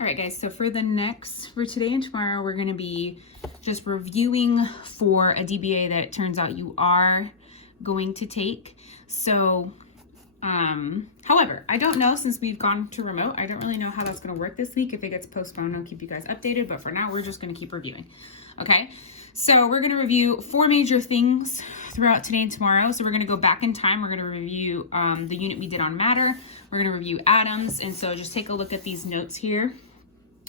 All right, guys, so for today and tomorrow, we're going to be just reviewing for a DBA that it turns out you are going to take. So, however, I don't know, since we've gone to remote, I don't really know how that's going to work this week. If it gets postponed, I'll keep you guys updated, but for now, we're just going to keep reviewing. Okay, so we're going to review 4 major things throughout today and tomorrow. So we're going to go back in time. We're going to review the unit we did on matter. We're going to review atoms. And so just take a look at these notes here.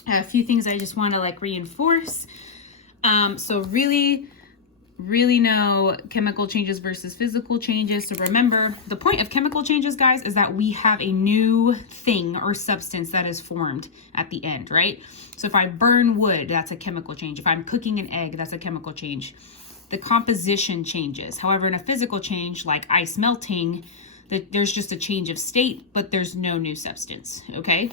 A few things I just want to reinforce. So really know chemical changes versus physical changes. So remember, the point of chemical changes, guys, is that we have a new thing or substance that is formed at the end, right? So if I burn wood, that's a chemical change. If I'm cooking an egg, that's a chemical change. The composition changes. However, in a physical change like ice melting, there's just a change of state, but there's no new substance, okay?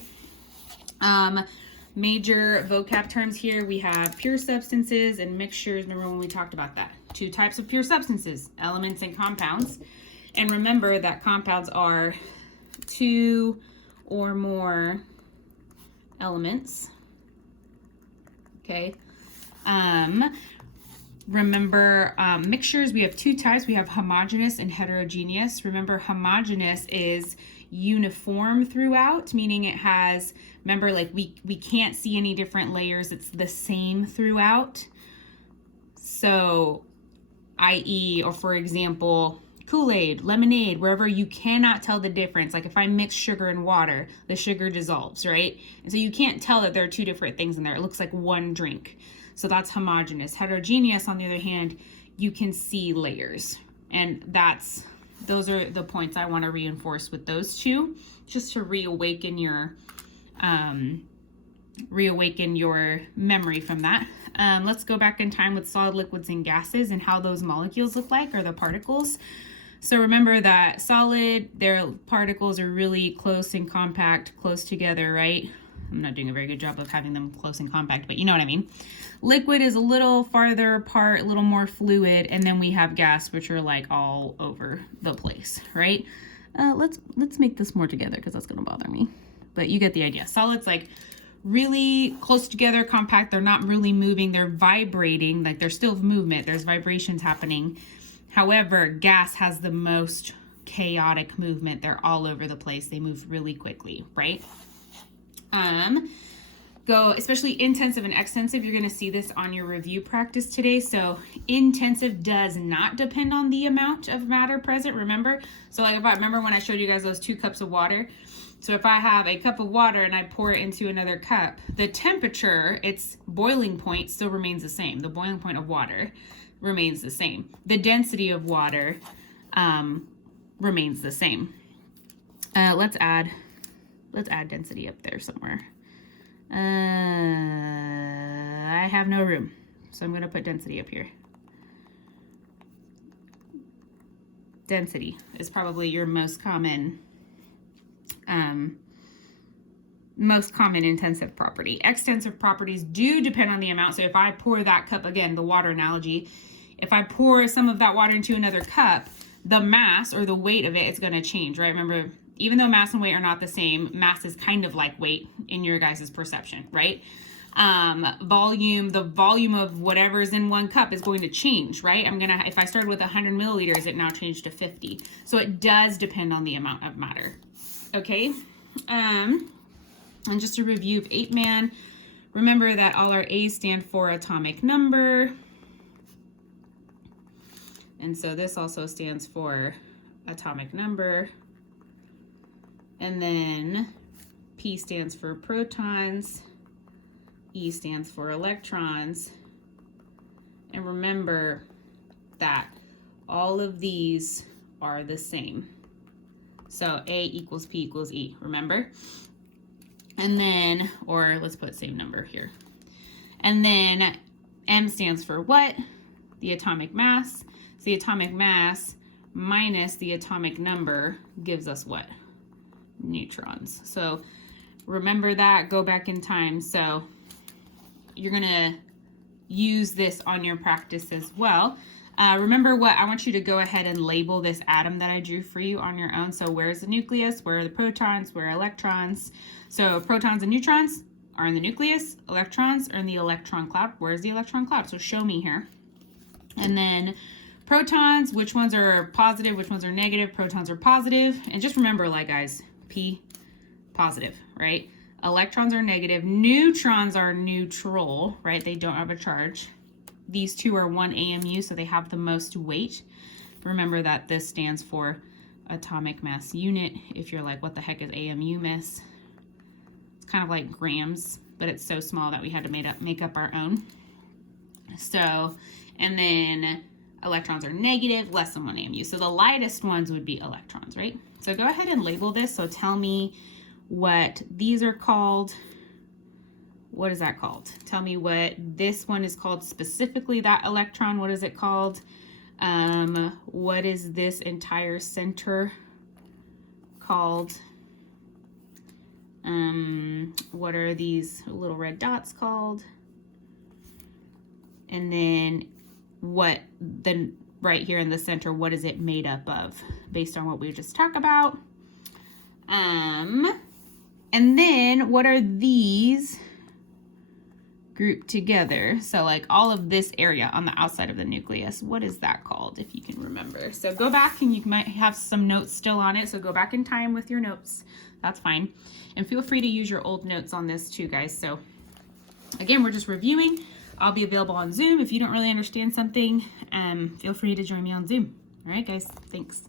Major vocab terms here, we have pure substances and mixtures. Remember when we talked about that? 2 types of pure substances, elements and compounds. And remember that compounds are 2 or more elements. Okay. Remember mixtures, we have 2 types. We have homogeneous and heterogeneous. Remember, homogeneous is uniform throughout, meaning it has, remember, we can't see any different layers. It's the same throughout. So, i.e., or for example, Kool-Aid, lemonade, wherever you cannot tell the difference. Like if I mix sugar and water, the sugar dissolves, right? And so you can't tell that there are 2 different things in there. It looks like one drink. So that's homogeneous. Heterogeneous, on the other hand, you can see layers. And those are the points I want to reinforce with those 2, just to reawaken your memory from that. Let's go back in time with solid, liquids, and gases and how those molecules look like, or the particles. So remember that solid, their particles are really close and compact, close together, right? I'm not doing a very good job of having them close and compact, but you know what I mean. Liquid is a little farther apart, a little more fluid, and then we have gas, which are like all over the place, right? Let's make this more together because that's gonna bother me. But you get the idea. Solids like really close together, compact. They're not really moving. They're vibrating. Like there's still movement. There's vibrations happening. However, gas has the most chaotic movement. They're all over the place. They move really quickly, right? Especially intensive and extensive. You're going to see this on your review practice today. So intensive does not depend on the amount of matter present, remember? So like if I remember when I showed you guys those 2 cups of water. So if I have a cup of water and I pour it into another cup, the temperature, its boiling point still remains the same. The boiling point of water remains the same. The density of water remains the same. Let's add density up there somewhere. I have no room, so I'm going to put density up here. Density is probably your most common intensive property. Extensive properties do depend on the amount. So if I pour that cup, again, the water analogy, if I pour some of that water into another cup, the mass or the weight of it is going to change, right? Remember, even though mass and weight are not the same, mass is kind of like weight in your guys' perception, right? The volume of whatever's in one cup is going to change, right? If I started with 100 milliliters, it now changed to 50. So it does depend on the amount of matter, okay? And just a review of 8-man, remember that all our A's stand for atomic number. And so this also stands for atomic number. And then P stands for protons, E stands for electrons. And remember that all of these are the same. So A equals P equals E, remember? And then, or let's put same number here. And then M stands for what? The atomic mass. So the atomic mass minus the atomic number gives us what? Neutrons. So remember that, go back in time. So you're gonna use this on your practice as well. Remember what, I want you to go ahead and label this atom that I drew for you on your own. So where's the nucleus? Where are the protons? Where are electrons? So protons and neutrons are in the nucleus, electrons are in the electron cloud. Where's the electron cloud? So show me here. And then protons, which ones are positive, which ones are negative? Protons are positive. And just remember, like guys, P positive, right? Electrons are negative, neutrons are neutral, right? They don't have a charge. These two are 1 AMU, so they have the most weight. Remember that this stands for atomic mass unit. If you're like, what the heck is AMU, miss? It's kind of like grams, but it's so small that we had to make up our own. So, and then electrons are negative, less than 1 AMU. So the lightest ones would be electrons, right? So go ahead and label this. So tell me what these are called. What is that called? Tell me what this one is called specifically, that electron. What is it called? What is this entire center called? What are these little red dots called? And then what the right here in the center, what is it made up of based on what we just talked about? And then what are these grouped together? So like all of this area on the outside of the nucleus, what is that called, if you can remember? So go back, and you might have some notes still on it, so go back in time with your notes. That's fine. And feel free to use your old notes on this too, guys. So again, we're just reviewing. I'll be available on Zoom. If you don't really understand something, feel free to join me on Zoom. All right, guys, thanks.